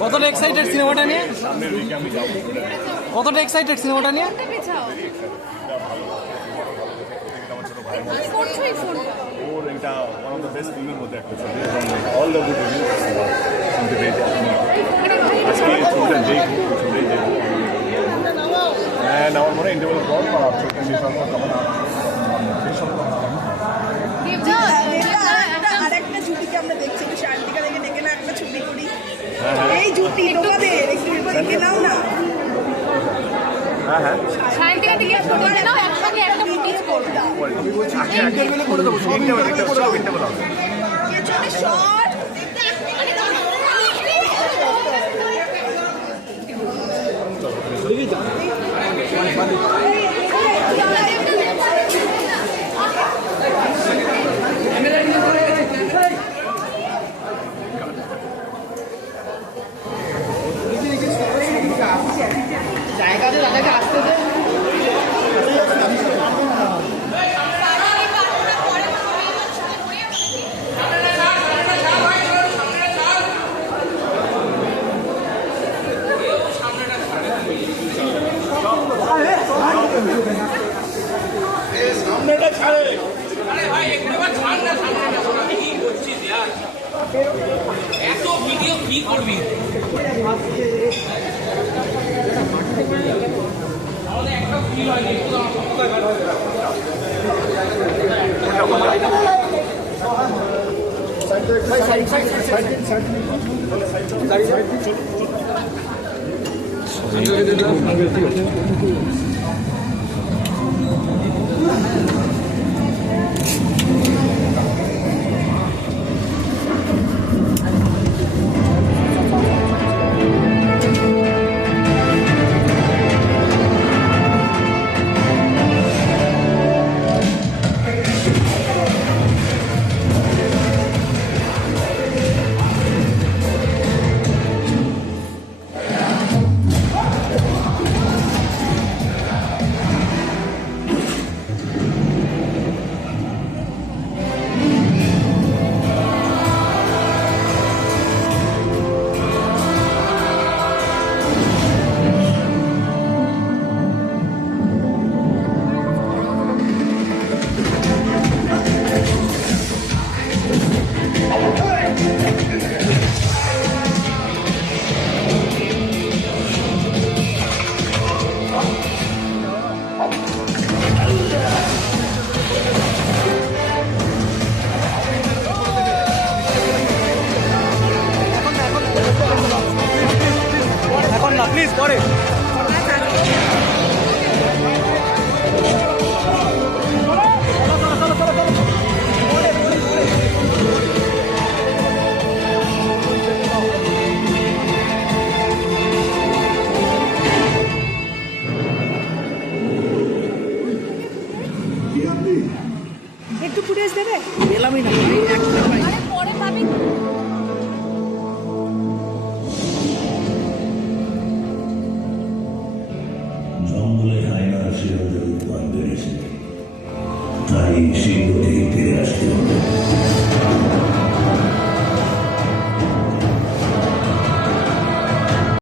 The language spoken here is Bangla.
কতটা এক্সাইটেড সিনেমাটা নিয়ে? কতটা এক্সাইটেড সিনেমাটা নিয়ে? ওর এটা ওয়ান অফ দ্য বেস্ট ফিল্মের মধ্যে একটা ছবি এবং অল দ্য গুড রিভিউজ শুনতে পেয়েছি। আজকে ছবিটা যেই ছবিটাই দেখব হ্যাঁ আমার মনে হয় ইন্টারভেলের পর আরেকটা ছুটিকে আমরা দেখছি শান্তিকা থেকে ডেকে না একটা ছুটি করি এই ছুটি তোমাদের একটু দেখে নাও না হ্যাঁ শান্তিকা থেকে ছুটি নাও একসাথে একটা মিটিং করব আমি বলছি ইন্টারভেলে করে দেবো ইন্টারভেল পেছনে শর্ট জায়গাতে দাদাকে আসতে দে। সামনেটা ছাড়ে আরে ভাই একবার ছাড় না সামনেটা কি করছিস यार এত ভিডিও কি করবি আমাদের একটা ফিল হয় এই পুরো প্লিজ পরে একটু ফুটেজ দেবে এলামই না আরে পরে পাবি জঙ্গলে হায়নার শিরোদের উৎপাদ বেড়েছে তাই শিরোধে